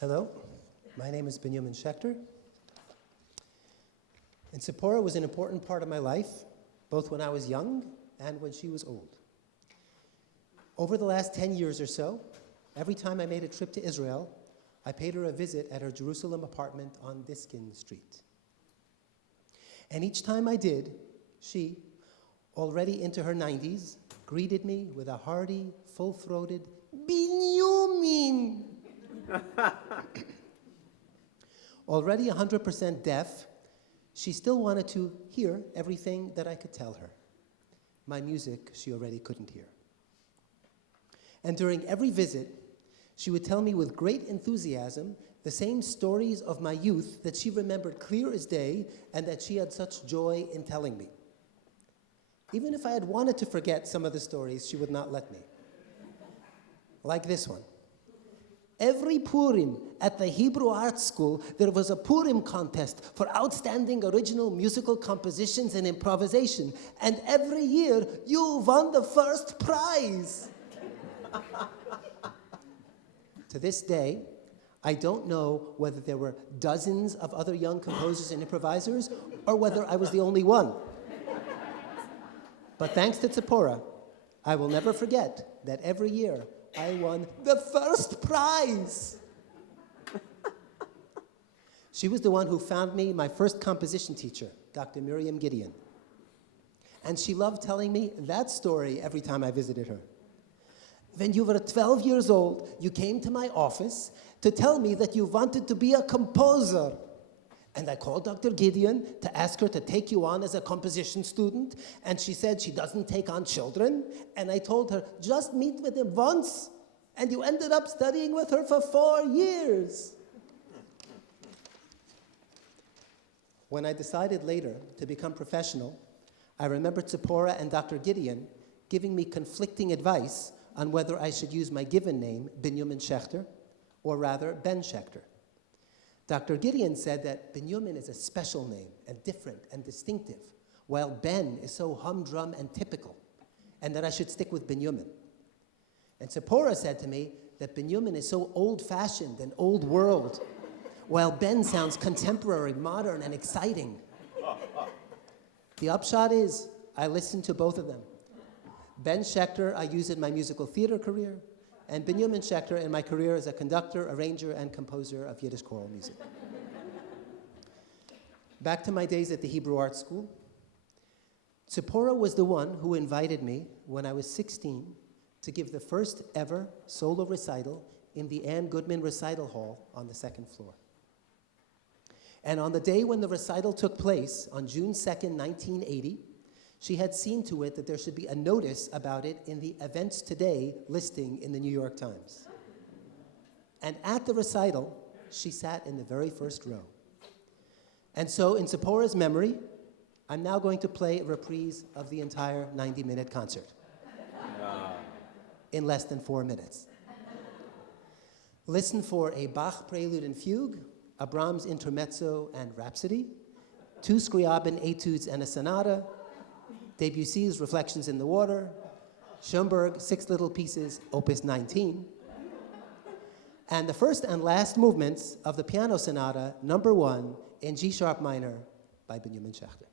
Hello, my name is Binyumen Schaechter. And Tzipora was an important part of my life, both when I was young and when she was old. Over the last 10 years or so, every time I made a trip to Israel, I paid her a visit at her Jerusalem apartment on Diskin Street. And each time I did, she, already into her 90s, greeted me with a hearty, full-throated, Binyumen! Already 100% deaf, she still wanted to hear everything that I could tell her. My music she already couldn't hear. And during every visit, she would tell me with great enthusiasm the same stories of my youth that she remembered clear as day and that she had such joy in telling me. Even if I had wanted to forget some of the stories, she would not let me. Like this one. Every Purim at the Hebrew Art School, there was a Purim contest for outstanding original musical compositions and improvisation. And every year, you won the first prize. To this day, I don't know whether there were dozens of other young composers and improvisers or whether I was the only one. But thanks to Tzipora, I will never forget that every year I won the first prize. She was the one who found me my first composition teacher, Dr. Miriam Gideon. And she loved telling me that story every time I visited her. When you were 12 years old, you came to my office to tell me that you wanted to be a composer. And I called Dr. Gideon to ask her to take you on as a composition student, and she said she doesn't take on children. And I told her, just meet with him once, and you ended up studying with her for 4 years. When I decided later to become professional, I remember Tzipora and Dr. Gideon giving me conflicting advice on whether I should use my given name, Binyumen Schaechter, or rather, Ben Schaechter. Dr. Gideon said that Binyumen is a special name and different and distinctive, while Ben is so humdrum and typical, and that I should stick with Binyumen. And Tzipora said to me that Binyumen is so old-fashioned and old world, while Ben sounds contemporary, modern, and exciting. The upshot is, I listened to both of them. Ben Schaechter I use in my musical theater career, and Binyumen Schaechter in my career as a conductor, arranger, and composer of Yiddish choral music. Back to my days at the Hebrew Art School, Tzipora was the one who invited me when I was 16 to give the first ever solo recital in the Anne Goodman Recital Hall on the second floor. And on the day when the recital took place, on June 2nd, 1980, she had seen to it that there should be a notice about it in the Events Today listing in the New York Times. And at the recital, she sat in the very first row. And so, in Tzipora's memory, I'm now going to play a reprise of the entire 90-minute concert in less than 4 minutes. Listen for a Bach Prelude and Fugue, a Brahms Intermezzo and Rhapsody, 2 Scriabin Etudes and a Sonata, Debussy's Reflections in the Water, Schoenberg, 6 Little Pieces, Opus 19, and the first and last movements of the Piano Sonata, No. 1, in G-sharp minor by Binyumen Schaechter.